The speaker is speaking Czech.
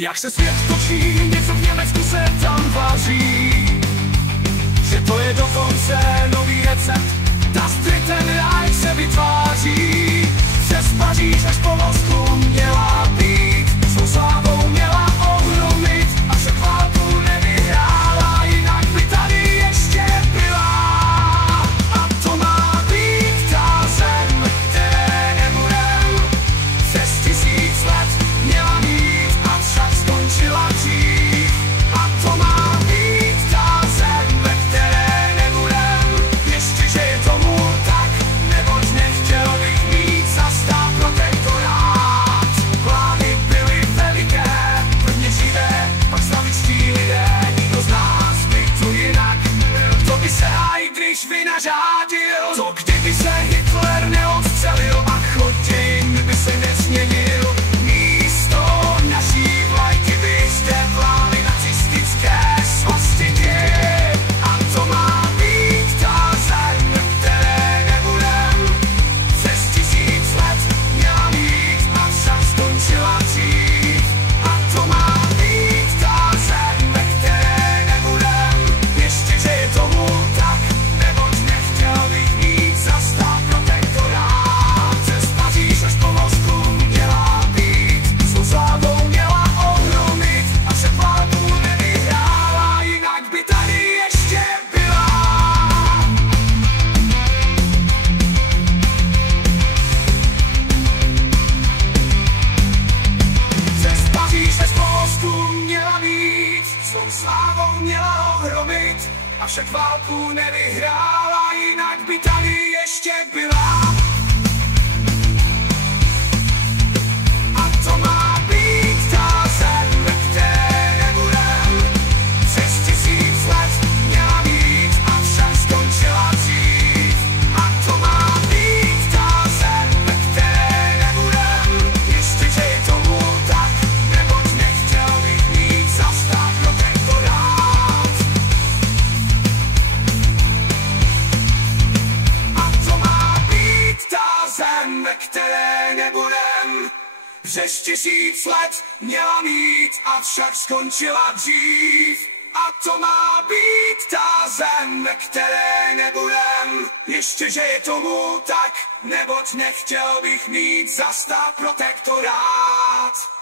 Jak se svět točí, něco v Německu se tam vaří, že to je dokonce nový recept. Das Dritten Reich se vytváří, přes Paříž až po Moskvu měla být, svou slávou měla ohromit, a však válku nevyhrála, jinak by tady ještě byla. A to má být ta zem, které nebudem přes 1000 let měla mít, a však skončila dřív. A to má být ta zem, ve které nebudem, ještě že je tomu tak, neboť nechtěl bych mít za stát protektorát. Plány byly veliké, prvně Židé, pak slavičtí lidé, nikdo z nás by tu jinak byl. To by se Heydrich vynařádil, to kdyby se Hitler neodstřelil a chod dějin by se nezměnil. Místo naší vlajky by zde vlály nacistické svastiky. A to má být ta zem, které nebudem přes 1000 let měla mít, a však skončila dřív. A to má být ta zem, ve které nebudem, ještě že je tomu tak, neboť nechtěl bych mít za stát protektorát. Přes Paříž až po Moskvu měla být, svou slávou měla ohromit, a však válku nevyhrála, jinak by tady ještě byla. Přes Paříž až po Moskvu měla být, svou slávou měla ohromit, a však válku nevyhrála, jinak by tady ještě byla. A to má být ta zem, ve které nebudem přes 1000 let měla mít, a však skončila dřív. A to má být ta zem, ve které nebudem, ještě že je tomu tak, neboť nechtěl bych mít za stát protektorát. A to má být ta zem, ve které nebudem přes 1000 let měla mít, avšak skončila dřív. A to má být ta zem, ve které nebudem, ještě že je tomu tak, neboť nechtěl bych mít za stát protektorát.